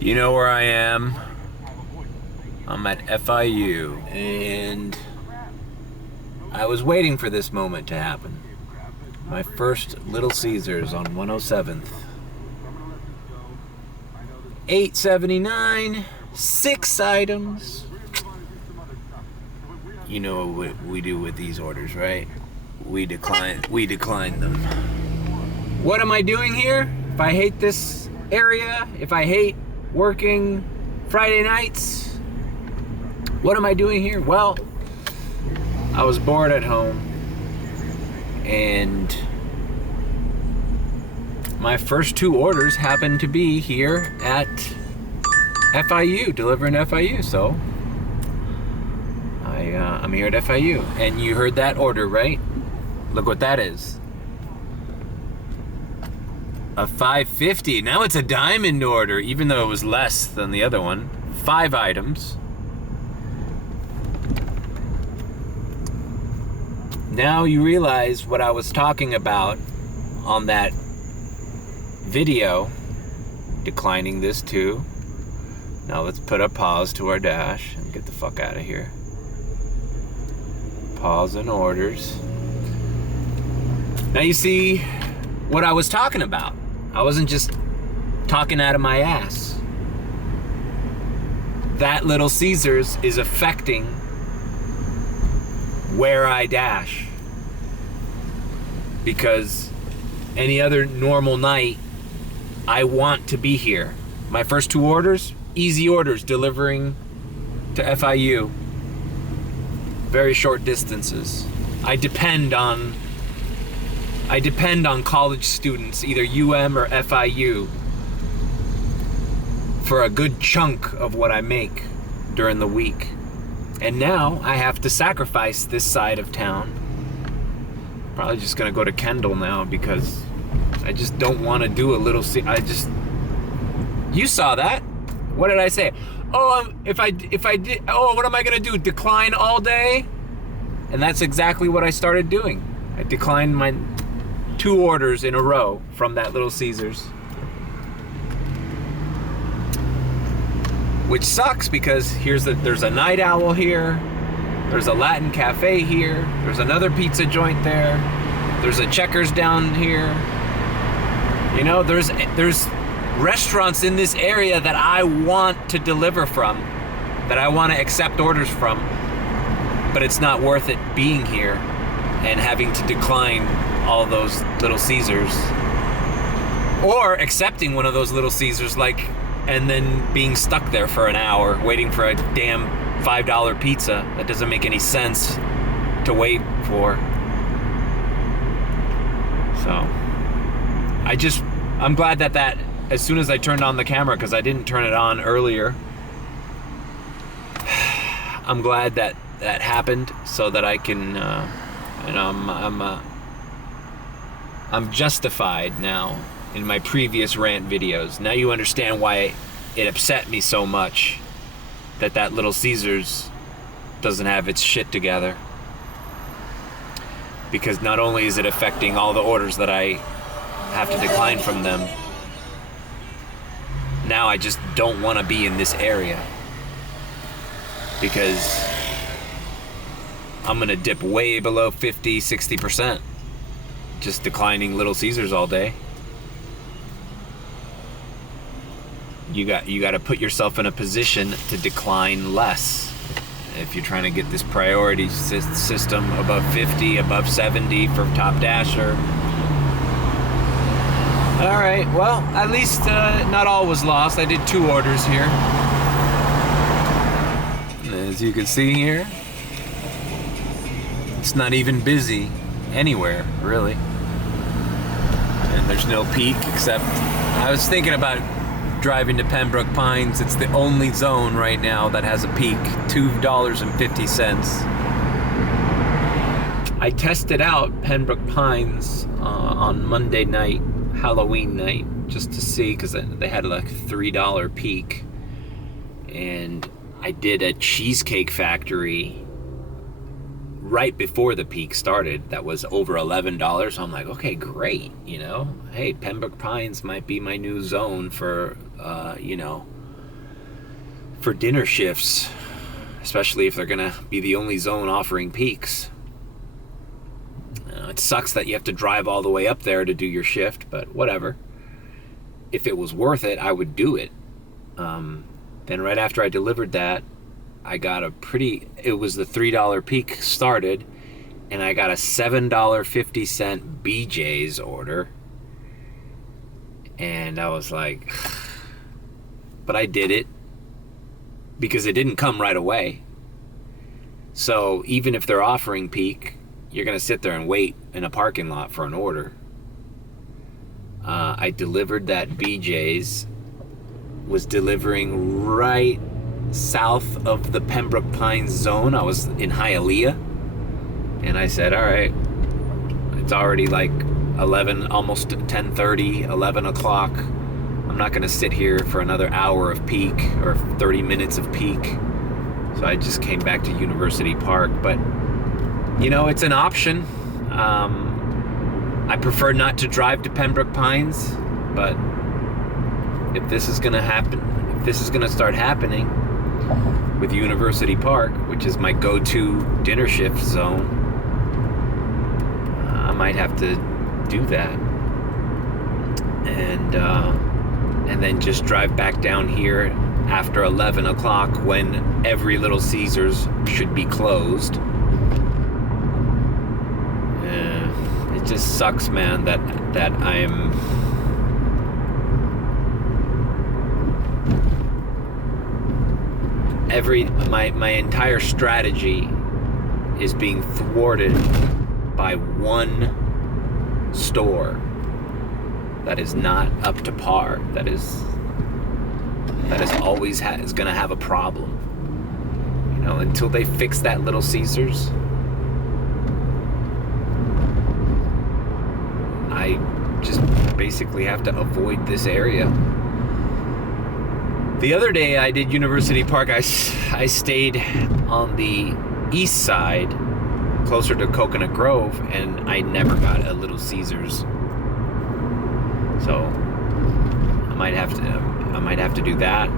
You know where I am. I'm at FIU, and I was waiting for this moment to happen. My first Little Caesars on 107th. $8.79, 6 items. You know what we do with these orders, right? We decline them. What am I doing here? If I hate this area, if I hate working Friday nights, what am I doing here? Well, I was bored at home, and my first 2 orders happened to be here at FIU, delivering FIU, so I'm here at FIU. And you heard that order, right? Look what that is. A $5.50. Now it's a diamond order, even though it was less than the other one. 5 items. Now you realize what I was talking about on that video. Declining this too. Now let's put a pause to our dash and get the fuck out of here. Pause and orders. Now you see what I was talking about. I wasn't just talking out of my ass. That Little Caesars is affecting where I dash. Because any other normal night, I want to be here. My first 2 orders, easy orders, delivering to FIU. Very short distances. I depend on college students, either UM or FIU, for a good chunk of what I make during the week. And now I have to sacrifice this side of town. Probably just gonna go to Kendall now because I just don't want to do a Little you saw that. What did I say? Oh, if I did, oh, what am I gonna do? Decline all day? And that's exactly what I started doing. I declined my 2 orders in a row from that Little Caesars. Which sucks because there's a Night Owl here, there's a Latin cafe here, there's another pizza joint there, there's a Checkers down here. You know, there's restaurants in this area that I want to deliver from, that I want to accept orders from, but it's not worth it being here and having to decline all those Little Caesars, or accepting one of those Little Caesars, and then being stuck there for an hour waiting for a damn $5 pizza that doesn't make any sense to wait for. So I'm glad that as soon as I turned on the camera, because I didn't turn it on earlier, I'm glad that happened so that I can I'm justified now in my previous rant videos. Now you understand why it upset me so much that Little Caesars doesn't have its shit together. Because not only is it affecting all the orders that I have to decline from them, now I just don't want to be in this area. Because I'm going to dip way below 50, 60%. Just declining Little Caesars all day. You got to put yourself in a position to decline less if you're trying to get this priority system above 50, above 70 for top dasher. All right, well, at least not all was lost. I did 2 orders here. As you can see here, it's not even busy anywhere, really. And there's no peak, except I was thinking about driving to Pembroke Pines. It's the only zone right now that has a peak, $2.50. I tested out Pembroke Pines on Monday night, Halloween night, just to see, because they had like $3 peak. And I did a Cheesecake Factory right before the peak started that was over $11. So I'm like, okay, great, you know, hey, Pembroke Pines might be my new zone for for dinner shifts, especially if they're gonna be the only zone offering peaks. It sucks that you have to drive all the way up there to do your shift, but whatever. If it was worth it, I would do it. Then right after I delivered that, I got it was the $3 peak started, and I got a $7.50 BJ's order. And I was like, but I did it because it didn't come right away. So even if they're offering peak, you're gonna sit there and wait in a parking lot for an order. I delivered that BJ's, was delivering right south of the Pembroke Pines zone. I was in Hialeah, and I said, all right, it's already like 11, almost 10:30, 11 o'clock. I'm not gonna sit here for another hour of peak or 30 minutes of peak. So I just came back to University Park, but it's an option. I prefer not to drive to Pembroke Pines, but if this is gonna happen, if this is gonna start happening with University Park, which is my go-to dinner shift zone, I might have to do that. And then just drive back down here after 11 o'clock when every Little Caesars should be closed. It just sucks, man, that I'm my entire strategy is being thwarted by one store that is not up to par, that is always is going to have a problem. Until they fix that Little Caesars, I just basically have to avoid this area. The other day I did University Park, I stayed on the east side, closer to Coconut Grove, and I never got a Little Caesars. So I might have to do that.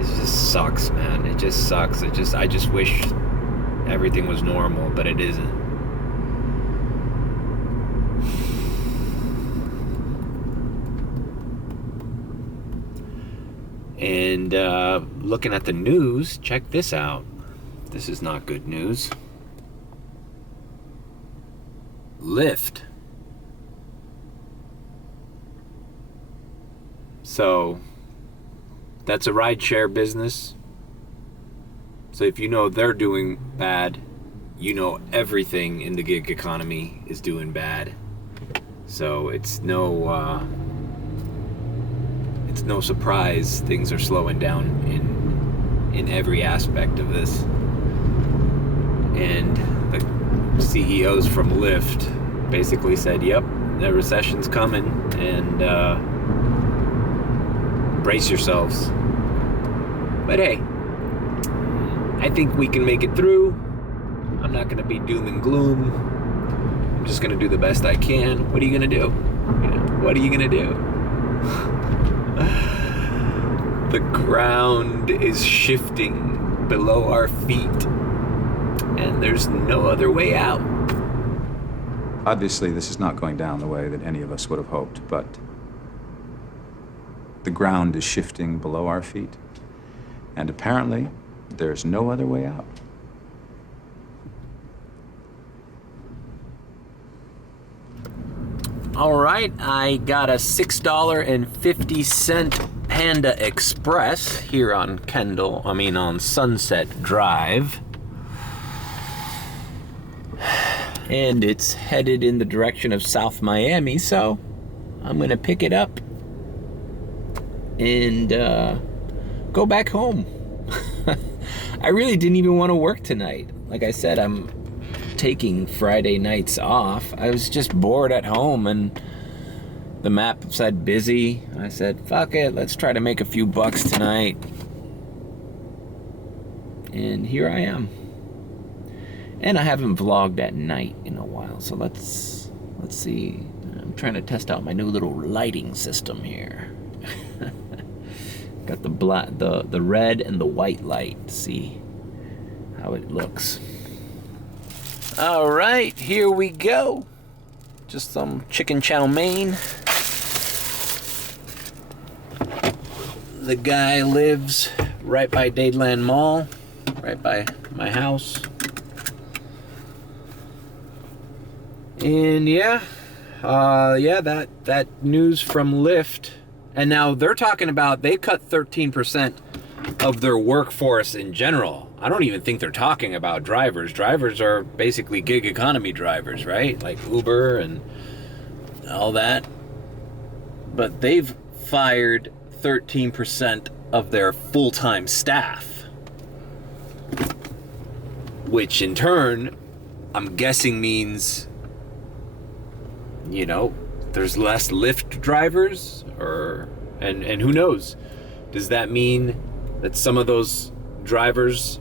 It just sucks, man. It just sucks. I just wish everything was normal, but it isn't. And looking at the news, check this out. This is not good news. Lyft. So that's a rideshare business. So if they're doing bad, everything in the gig economy is doing bad. So it's no surprise things are slowing down in every aspect of this. And the CEOs from Lyft basically said, yep, the recession's coming, and brace yourselves. But hey, I think we can make it through. I'm not going to be doom and gloom. I'm just going to do the best I can. What are you going to do? What are you going to do? The ground is shifting below our feet, and there's no other way out. Obviously, this is not going down the way that any of us would have hoped, but the ground is shifting below our feet, and apparently, there's no other way out. All right, I got a $6.50 Panda Express here on on Sunset Drive. And it's headed in the direction of South Miami, so I'm gonna pick it up and go back home. I really didn't even want to work tonight. Like I said, I'm taking Friday nights off. I was just bored at home, and the map said busy. I said, fuck it, let's try to make a few bucks tonight. And here I am. And I haven't vlogged at night in a while, so let's see. I'm trying to test out my new little lighting system here. Got the black, the red and the white light. See how it looks. All right, here we go. Just some chicken chow mein. The guy lives right by Dadeland Mall, right by my house. And that news from Lyft. And now they're talking about they cut 13% of their workforce in general. I don't even think they're talking about drivers. Drivers are basically gig economy drivers, right? Like Uber and all that. But they've fired 13% of their full-time staff. Which in turn, I'm guessing means, there's less Lyft drivers, and who knows? Does that mean that some of those drivers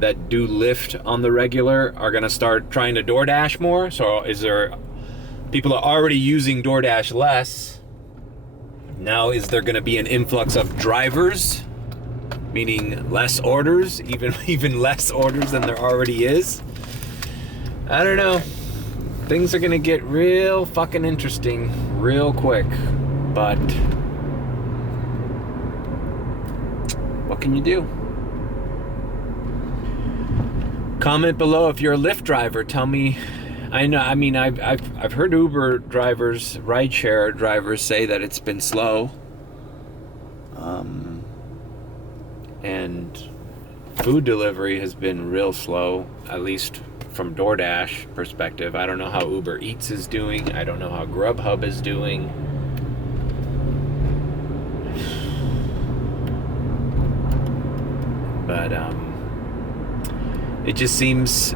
that do Lyft on the regular are gonna start trying to DoorDash more? So is there people are already using DoorDash less? Now is there gonna be an influx of drivers, meaning less orders, even less orders than there already is? I don't know. Things are gonna get real fucking interesting real quick, but what can you do? Comment below if you're a Lyft driver. Tell me. I've heard Uber drivers, rideshare drivers say that it's been slow, and food delivery has been real slow, at least from DoorDash perspective. I don't know how Uber Eats is doing. I don't know how Grubhub is doing. But it just seems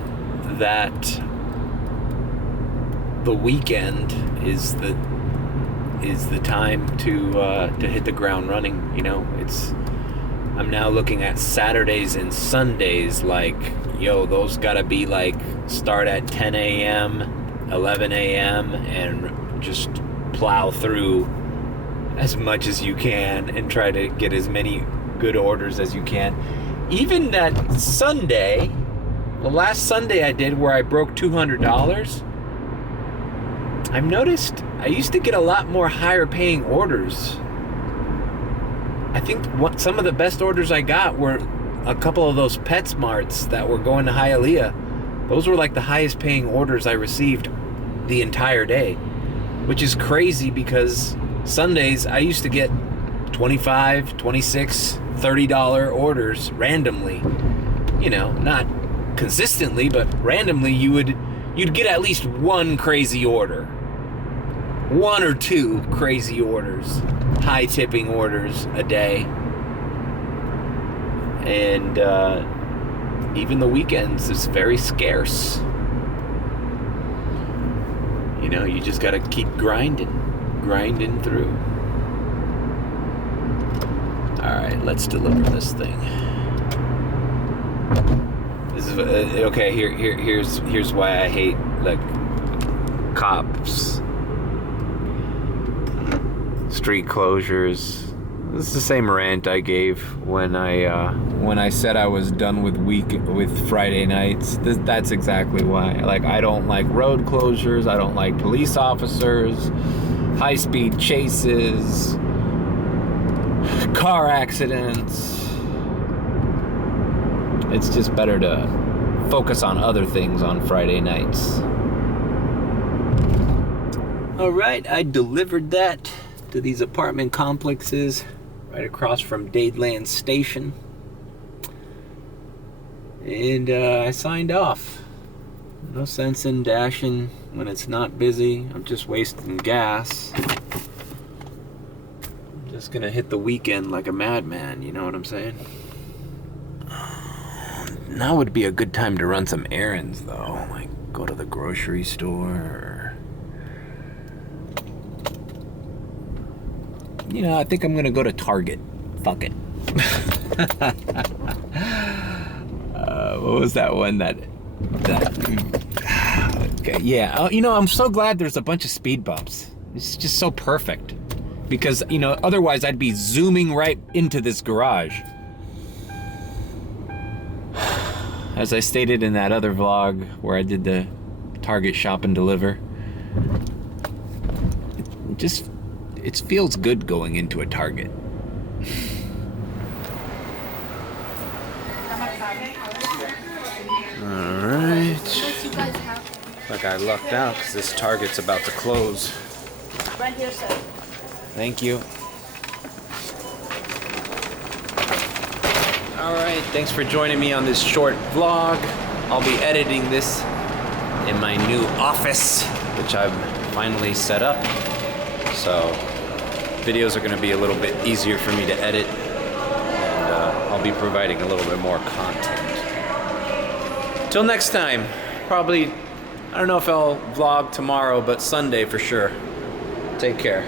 that the weekend is the time to hit the ground running. I'm now looking at Saturdays and Sundays like, those gotta be like start at 10 a.m., 11 a.m. and just plow through as much as you can and try to get as many good orders as you can. Even that Sunday, the last Sunday I did where I broke $200, I've noticed I used to get a lot more higher paying orders. I think some of the best orders I got were a couple of those PetSmarts that were going to Hialeah. Those were like the highest paying orders I received the entire day, which is crazy because Sundays I used to get $25, $26, $30 orders randomly. Not consistently, but randomly you'd get at least one crazy order. One or two crazy orders, high tipping orders a day. And even the weekends is very scarce. You just gotta keep grinding through. All right, let's deliver this thing. This is okay. Here's why I hate cops, street closures. This is the same rant I gave when I said I was done with Friday nights. That's exactly why. I don't like road closures. I don't like police officers, high-speed chases, car accidents. It's just better to focus on other things on Friday nights. All right, I delivered that to these apartment complexes right across from Dadeland Station. And I signed off. No sense in dashing when it's not busy. I'm just wasting gas. I'm just gonna hit the weekend like a madman, you know what I'm saying? Now would be a good time to run some errands though. Like go to the grocery store. I think I'm gonna go to Target. Fuck it. What was that one that okay, yeah. I'm so glad there's a bunch of speed bumps. It's just so perfect. because, you know, otherwise I'd be zooming right into this garage. As I stated in that other vlog where I did the Target shop and deliver, it feels good going into a Target. Alright. Like I lucked out because this Target's about to close. Right here, sir. Thank you. Alright, thanks for joining me on this short vlog. I'll be editing this in my new office, which I've finally set up. So, videos are going to be a little bit easier for me to edit, and I'll be providing a little bit more content. Till next time, probably, I don't know if I'll vlog tomorrow, but Sunday for sure. Take care.